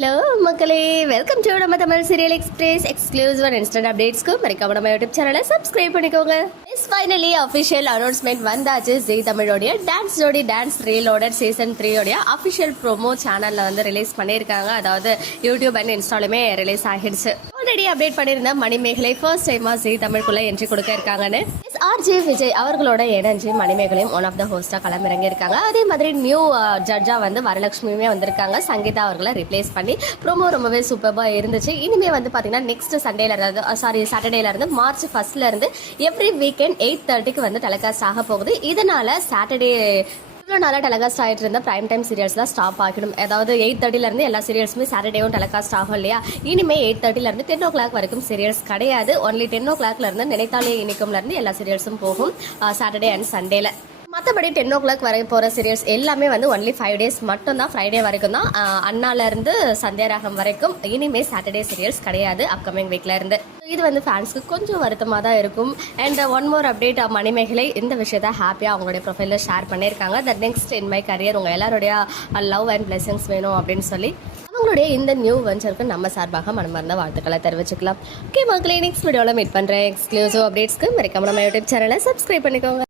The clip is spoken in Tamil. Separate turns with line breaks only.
ஹலோ மக்களே. வெல்கம் டு நம்ம Tamil serial express exclusive and instant அப்டேட்ஸ்க்கு மறக்காம நம்ம யூடியூப் சேனலை சப்ஸ்கிரைப் பண்ணிக்கோங்க. இஸ் ஃபைனலி அஃபிஷியல் அனௌன்ஸ்மெண்ட் வந்தாச்சு. G தமிழோடைய dance Jodi dance reloaded season த்ரீயோடைய official promo சேனலில் வந்து ரிலீஸ் பண்ணியிருக்காங்க. அதாவது யூடியூப் அண்ட் இன்ஸ்டாலுமே ரிலீஸ் ஆகிடுச்சு. அப்டேட் பண்ணியிருந்த மணிமேகலை ஃபர்ஸ்ட் டைமா ஜி தமிழ்குள்ள என்ட்ரி கொடுக்க இருக்காங்கன்னு. எஸ் ஆர்ஜே விஜய் அவர்களோட இணைஞ்சு மணிமேகலையும் ஒன் ஆஃப் த ஹோஸ்டா களமிறங்கி இருக்காங்க அதே மாதிரி நியூ ஜட்ஜா uh, வந்து வரலட்சுமியுமே வந்திருக்காங்க. சங்கீதா அவர்களை ரிப்ளேஸ் பண்ணி. ப்ரோமோ ரொம்பவே சூப்பராக இருந்துச்சு. இனிமே வந்து பார்த்தீங்கன்னா நெக்ஸ்ட் சண்டேல இருந்து uh, சாரி சாட்டர்டேல இருந்து மார்ச் ஃபர்ஸ்ட்ல இருந்து எவ்ரி வீக்கெண்ட் எயிட் தேர்ட்டிக்கு வந்து டெலிகாஸ்ட் ஆக போகுது. இதனால சாட்டர்டே இவ்வளோ நாளாக டெலகாஸ்ட் ஆகிட்டு இருந்த பிரைம் டைம் சீரியல்ஸ்லாம் ஸ்டாப் ஆகணும். அதாவது எயிட் தேர்ட்டிலேருந்து எல்லா சீரியல்ஸுமே சாட்டர்டேவும் டெலகாஸ்ட் ஆகும் இல்லையா? இனிமே எயிட் தேர்ட்டிலேருந்து டென் ஓ கிளாக் வரைக்கும் சீரியல்ஸ் கிடையாது. ஒன்லி டென் ஓ கிளாக்லேருந்து நினைத்தாலே இனிக்கும்லேருந்து எல்லா சீரியல்ஸும் போகும் சாட்டர்டே அண்ட் சண்டேல மற்றபடி டென் ஓ கிளாக் வரை போகிற சீரியல்ஸ் எல்லாமே வந்து ஒன்லி ஃபைவ் டேஸ் மட்டும் தான். ஃப்ரைடே வரைக்கும் தான் அண்ணாலேருந்து சந்தியாராகம் வரைக்கும் இனிமேல் சாட்டர்டே சீரியல்ஸ் கிடையாது அப்கமிங் வீக்கில் இருந்து. இது வந்து ஃபேன்ஸ்க்கு கொஞ்சம் வருத்தமாக தான் இருக்கும். And one more update Manimegalai இந்த விஷயத்த ஹாப்பியாக அவங்களுடைய ப்ரொஃபைலில் ஷேர் பண்ணியிருக்காங்க. The next in my career உங்கள் எல்லாருடைய லவ் அண்ட் பிளெஸிங்ஸ் வேணும் அப்படின்னு சொல்லி. அவங்களுடைய இந்த நியூ வெஞ்சருக்கு நம்ம சார்பாக மனமார்ந்த வாழ்த்துக்களை தெரிவிச்சுக்கலாம். ஓகே மக்களே நெக்ஸ்ட் வீடியோவில் மீட் பண்ணுறேன் எக்ஸ்க்ளூசிவ் அப்டேட்ஸ்க்கு மறக்காம நம்ம யூடியூப் சேனலை சப்ஸ்கிரைப் பண்ணிக்கோங்க.